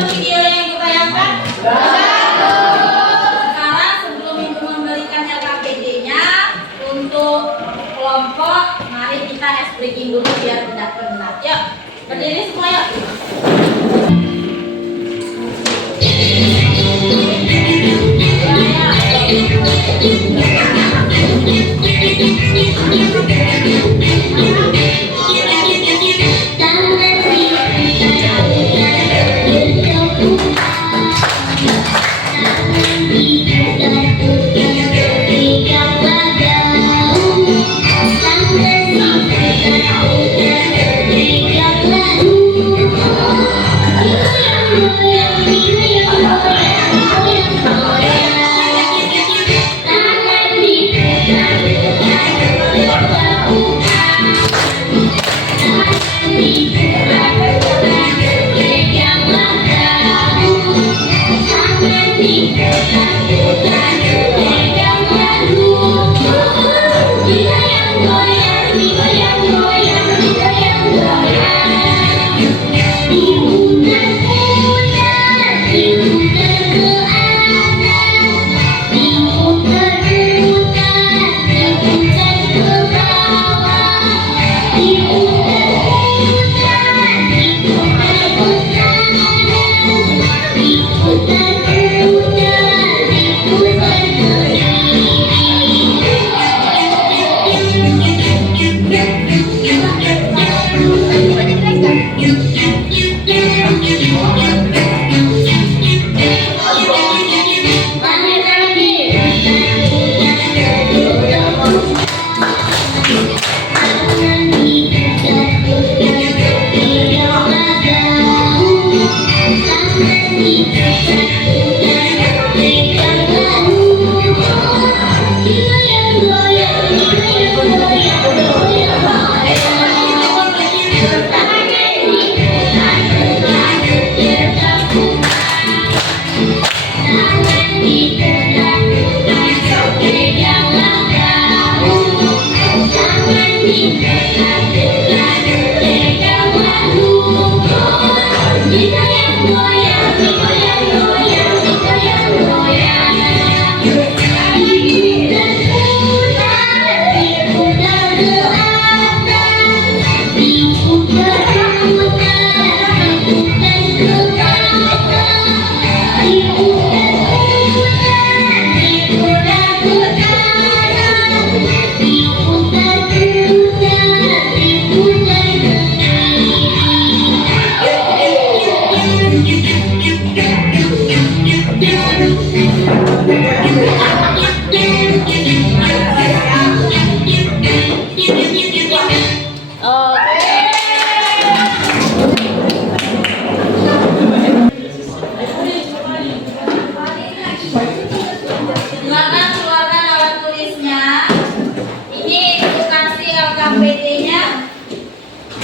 nonton video yang ditayangkan? Sekarang sebelum Ibu memberikan LKPD-nya untuk kelompok, mari kita ice breaking dulu biar tidak penat. Yuk, berdiri semua yuk.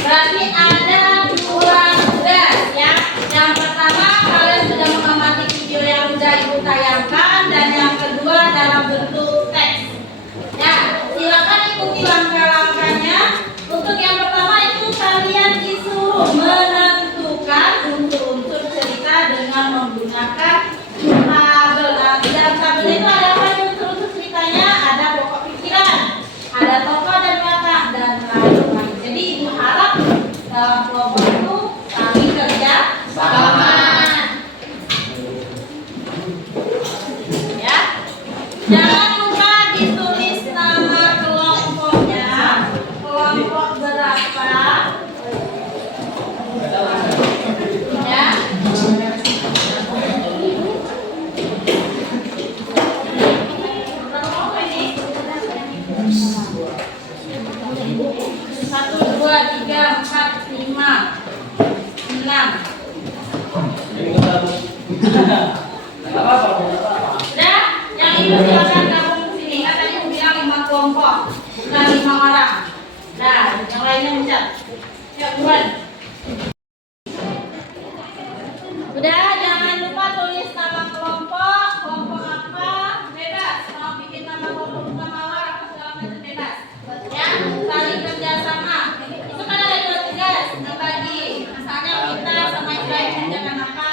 Berarti ada dua tugas ya. Yang pertama kalian sudah mengamati video yang sudah Ibu tayangkan, dan yang kedua dalam bentuk teks. Ya, silakan ikuti langkah-langkahnya. Untuk yang pertama itu kalian disuruh menentukan unsur-unsur cerita dengan menggunakan tabel. Nah, di dalam tabel itu ada apa unsur-unsur ceritanya? Ada pokok pikiran, ada tokoh dan watak, dan lain-lain. Jadi Ibu harap dalam kelompok itu saling kerja sama. Ya, jangan lupa ditulis nama kelompoknya, kelompok berapa. Ya. Satu, dua, tiga, empat, lima, enam. Udah, yang itu silakan gabung ke sini. Kan tadi aku bilang 5 kelompok, bukan 5 orang. Nah, yang lainnya mencat. Yuk, buruan. Udah, jangan lupa tulis nama kelompok, kelompok apa, bebas. Mau bikin nama kelompok bukan mawar apa segala macam bebas. Ya, saling kerjasama. Itu kan ada 2 tugas terbagi. Misalnya kita sama Ibrahim kerjakan apa?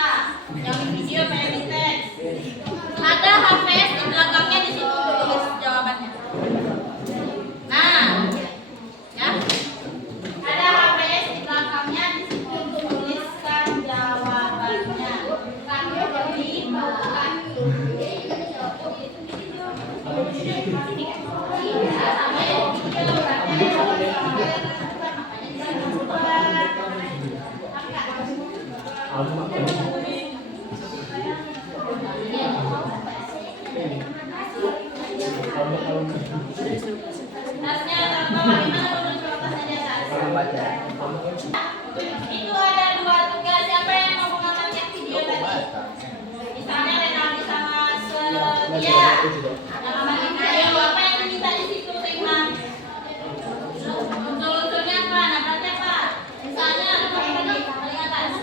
Tasnya taruh bagaimana menurut tasnya di atas? Itu ada dua tugas. Siapa yang mau mengamati video tadi? Misalnya Renaldi sama Setia. Mengamati video. Apa yang diminta di situ, Teman? Unsur-unsurnya apa? Nabraknya apa? Misalnya paling atas.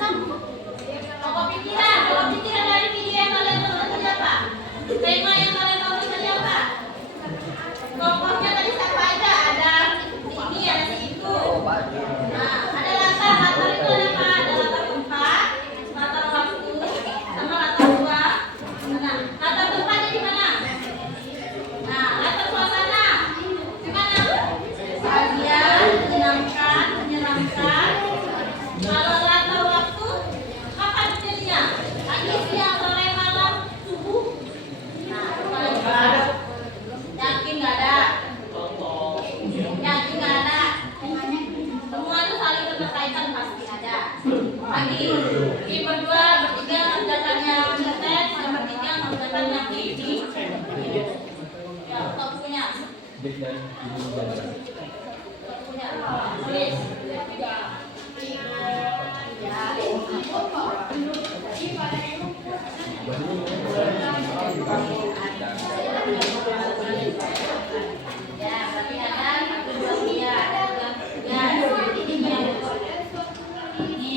Pokok pikiran dari video yang kalian tonton tadi apa? Tema yang kalian tonton tadi apa? Pokoknya tadi siapa aja? Ada ini, ada si itu. Nah, ada latar itu ada apa? Ada latar tempat, latar waktu, sama latar ruang. Nah, latar tempatnya di mana? Nah, latar suasana di mana? Bahagia, menyenangkan. Kalau latar waktu, kapan jadinya? Pagi, siang, sore, malam, subuh. Nah, apa? Yakin nggak ada? Yakin nggak ada? Semua itu saling berkaitan, pasti ada. Lagi, di berdua, bertiga mengerjakannya tes, yang bertiga mengerjakannya ini. Ya, tak punya. Tulis. Ya, berarti ada satu dua tiga, tiga. Ini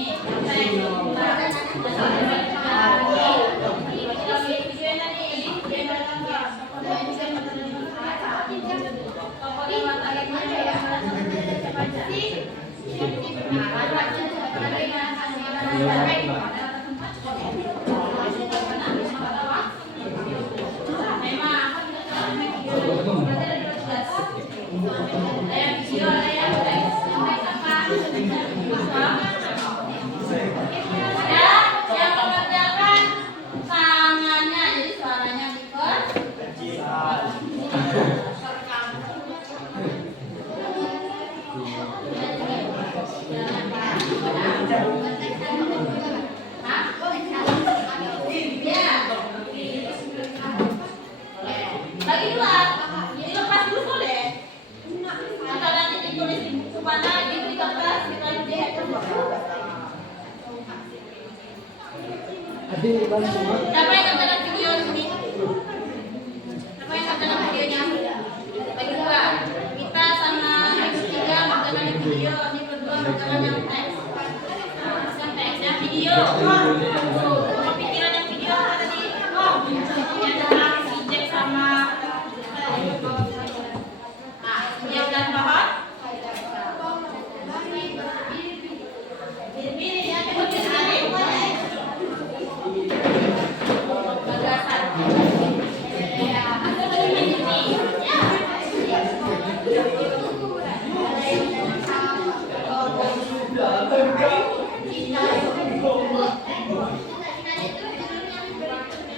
yang mengerjakan tangannya, jadi suaranya lagi dua, jadi lepas dulu boleh. Maka nanti ditulis di buku mana, di kertas kita lihat. Siapa yang nonton video ini? Siapa yang nonton videonya? Bagi dua, kita sama yang ketiga nonton video, ini berdua nonton yang teks. Yang teks, yang video. Pikiran yang video apa tadi? Oh, yang tentang subjek sama. Nah, subjek dan pohon. Pilih yang kedua.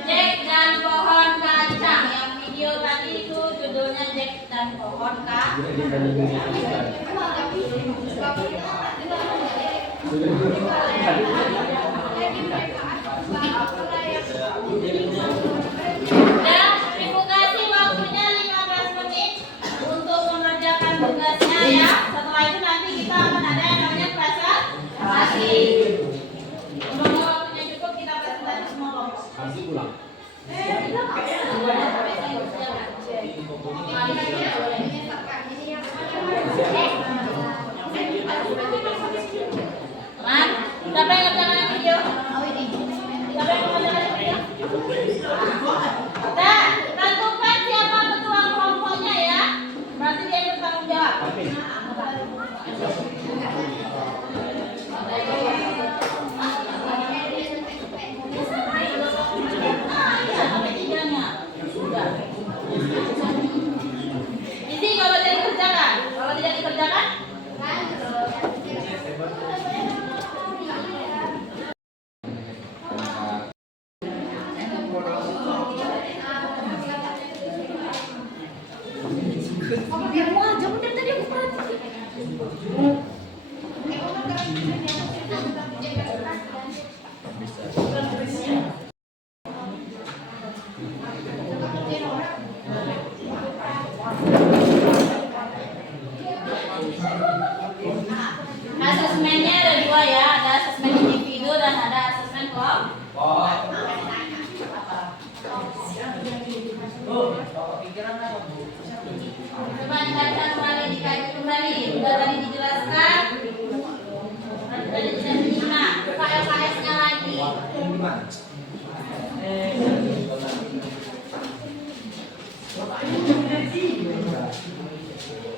Jack dan pohon kacang. Yang video tadi itu judulnya Jack dan pohon kacang. Dan terima kasih waktunya 15 menit untuk mengerjakan tugasnya ya. Setelah itu nanti kita akan ada yang namanya presentasi. Kalau waktunya cukup kita presentasi semua kelompok. Pulang. Teman, siapa yang ngerjakan video? Siapa yang ngerjakan video? Nah, tentukan siapa ketua kelompoknya ya. Berarti dia yang bertanggung jawab. Isi kalau tidak dikerjakan, kalau tidak dikerjakan,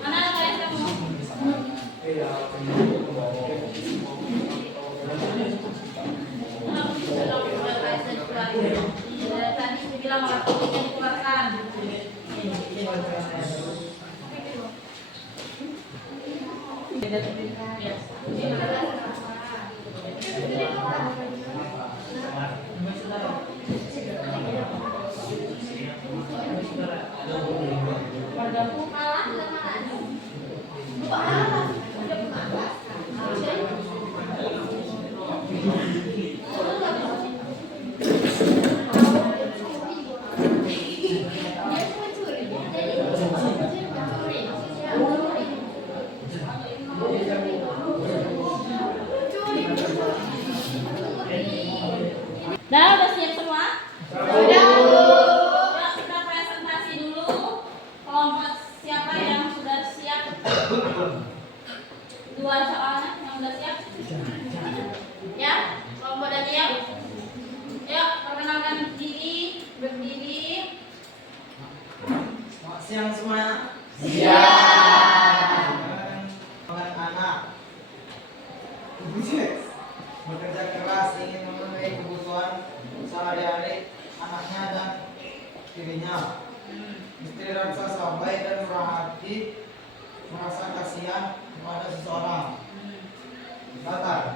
Mana KS kamu? Tadi dibilang kartunya dikeluarkan. Wargaku kalah udah siap semua? Sudah. Yuk kita presentasi dulu. Kelompok siapa yang sudah siap? Dua soalnya yang sudah siap? Ya, kelompok udah siap? Yuk, perkenalkan diri, berdiri. Selamat siang semua. Siap. Anak-anak bekerja keras ingin memenuhi kebutuhan sehari-hari anaknya dan dirinya. Istri raksasa baik dan murah hati, merasa kasihan kepada seseorang. Latar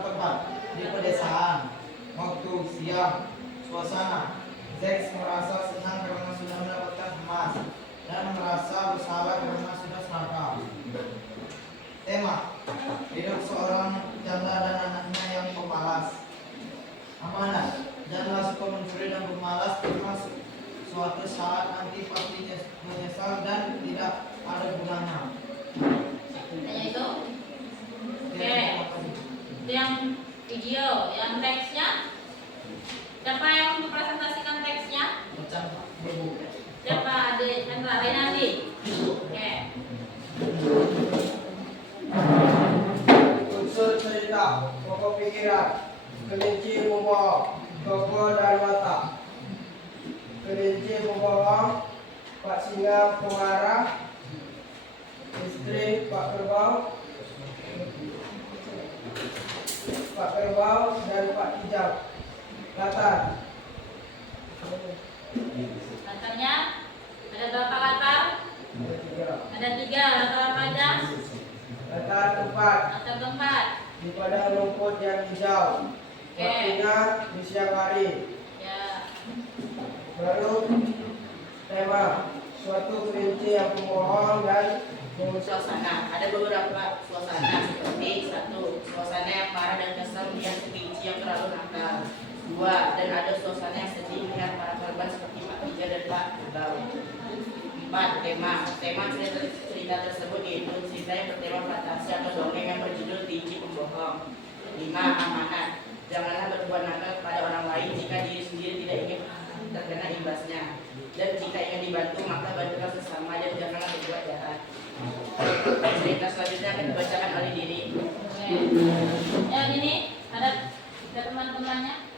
tempat di pedesaan. Waktu siang, suasana. Zex merasa senang karena sudah mendapatkan emas dan merasa bersalah karena sudah serakah. Tema: hidup seorang janda dan anaknya yang pemalas. Amanat: janganlah suka mencuri dan pemalas karena suatu saat nanti pasti menyesal dan tidak ada gunanya. Hanya itu? Oke. Itu yang video, yang teksnya. Siapa yang mempresentasikan teksnya? Siapa? Adik Chandra, Renandi. Oke. Unsur cerita, pokok pikiran, kelinci membawa, tokoh dan watak. Kelinci membawa, Pak Singa pengarah, istri Pak Kerbau, dan Pak Hijab. Latar. Latarnya ada berapa latar? Ada 3. Latar apa aja? Latar tempat. Latar tempat. Di padang rumput yang hijau. Waktunya di siang hari. Ya. Lalu tema suatu kelinci yang pemohon dan Suasana. Ada beberapa suasana seperti 1. Suasana yang marah dan kesal melihat kelinci yang terlalu nakal. 2. Dan ada suasana yang sedih melihat para korban seperti Pak Tiga dan Pak Kerbau. 4. Tema cerita tersebut yaitu cerita yang bertema fantasi atau dongeng yang berjudul Kelinci Pembohong. 5. Amanat. Janganlah berbuat nakal kepada orang lain jika diri sendiri tidak ingin terkena imbasnya. Dan jika ingin dibantu maka bantulah sesama dan janganlah berbuat jahat. Cerita selanjutnya akan dibacakan oleh Diri. Oke. Yang ini ada teman-temannya.